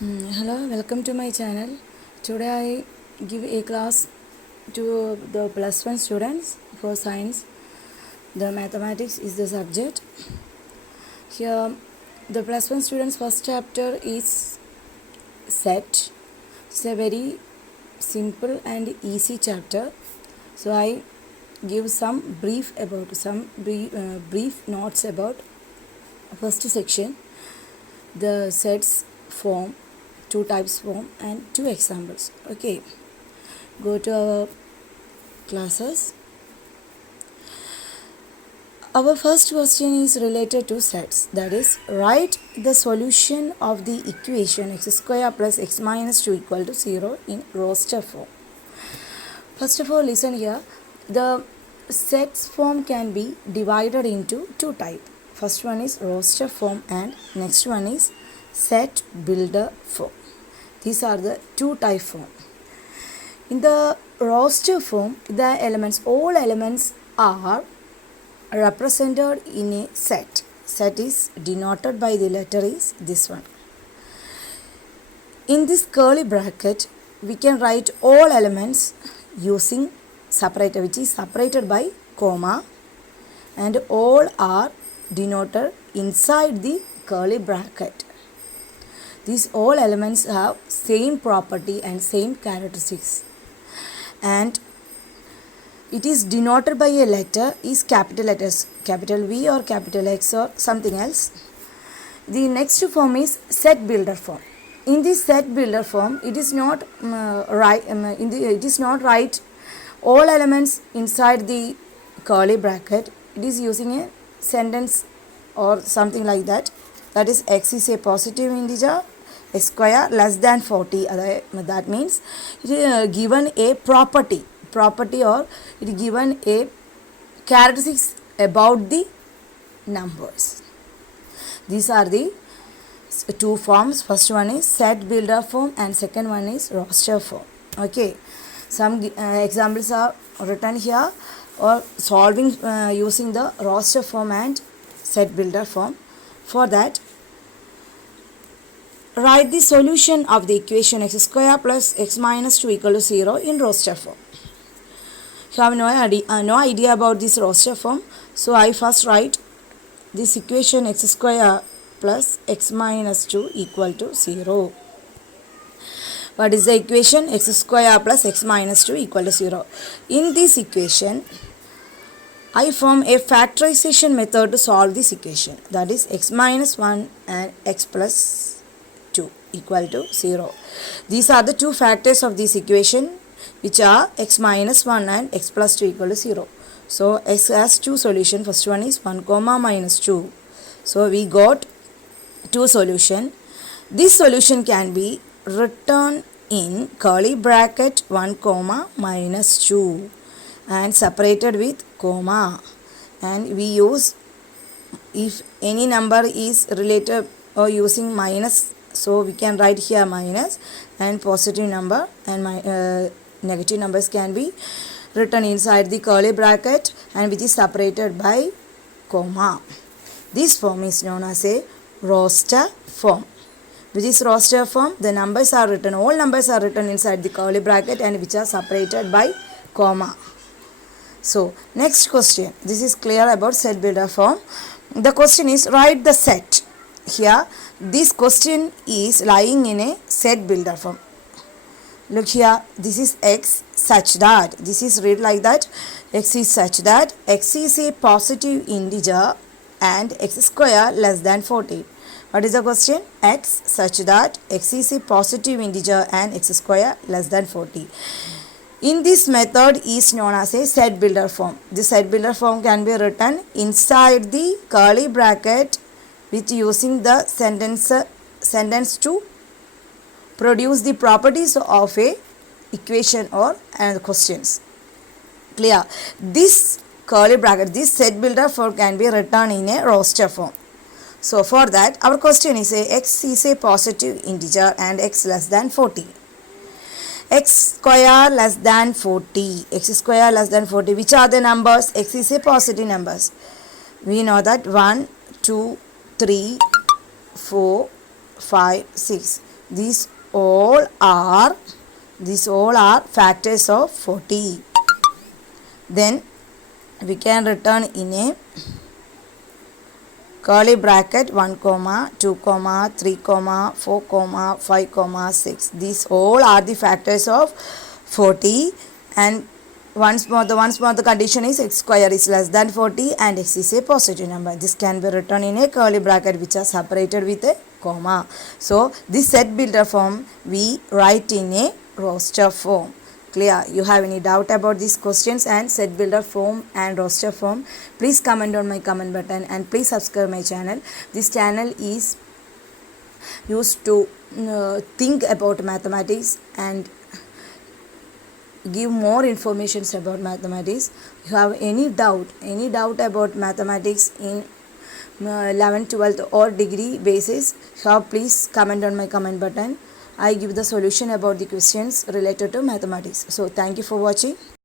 Hello, welcome to my channel. Today I give a class to the plus 1 students for science. The mathematics is the subject. Here the plus 1 students first chapter is set. It's a very simple and easy chapter. So I give some brief notes about first section, the sets form, two types form and two examples. Okay, go to our classes. Our first question is related to sets, that is, write the solution of the equation x square plus x minus 2 equal to 0 in roster form. First of all, listen here. The sets form can be divided into two types. First one is roster form and next one is set builder form. These are the two type form. In the roster form, all elements are represented in a set. Set is denoted by the letter is this one. In this curly bracket, we can write all elements using separator, which is separated by comma, and all are denoted inside the curly bracket. These all elements have same property and same characteristics, and it is denoted by a letter is capital letters, capital V or capital X or something else. The next form is set builder form. In this set builder form, it is not write all elements inside the curly bracket. It is using a sentence or something like that. That is, x is a positive integer, x square less than 40. That means it is given a property or it is given a characteristics about the numbers. These are the two forms. First one is set builder form and second one is roster form. Okay, some examples are written here, or solving using the roster form and set builder form. For that, write the solution of the equation x square plus x minus 2 equal to 0 in roster form. You have no idea about this roster form, so I first write this equation x square plus x minus 2 equal to 0. What is the equation? X square plus x minus 2 equal to 0. In this equation, I form a factorization method to solve this equation. That is, x minus 1 and x plus 2 equal to 0. These are the two factors of this equation, which are x minus 1 and x plus 2 equal to 0. So x has two solutions. First one is 1 comma minus 2. So we got two solution. This solution can be written in curly bracket 1 comma minus 2 and separated with comma, and we use, if any number is related or using minus, so we can write here minus, and positive number and negative numbers can be written inside the curly bracket and which is separated by comma. This form is known as a roster form. With this roster form, the numbers are written, all numbers are written inside the curly bracket and which are separated by comma. So next question, this is clear about set builder form. The question is, write the set. Here this question is lying in a set builder form. Look here, this is x such that, this is read like that, x is such that x is a positive integer and x square less than 40. What is the question? X such that x is a positive integer and x square less than 40. In this method is known as a set builder form. This set builder form can be written inside the curly bracket with using the sentence to produce the properties of a equation or questions. Clear? This curly bracket, this set builder form can be written in a roster form. So for that, our question is x is a positive integer and x less than 40. X square less than 40. X square less than 40. Which are the numbers? X is a positive numbers. We know that 1, 2, 3, 4, 5, 6. These all are factors of 40. Then we can return in a curly bracket 1 comma 2 comma 3 comma 4 comma 5 comma 6. These all are the factors of 40, and once more the condition is x square is less than 40 and x is a positive number. This can be written in a curly bracket which are separated with a comma. So this set builder form we write in a roster form. Clear? You have any doubt about these questions and set builder form and roster form? Please comment on my comment button and please subscribe my channel. This channel is used to think about mathematics and give more informations about mathematics. If you have any doubt about mathematics in 11th, 12th or degree basis, please comment on my comment button. I give the solution about the questions related to mathematics. So thank you for watching.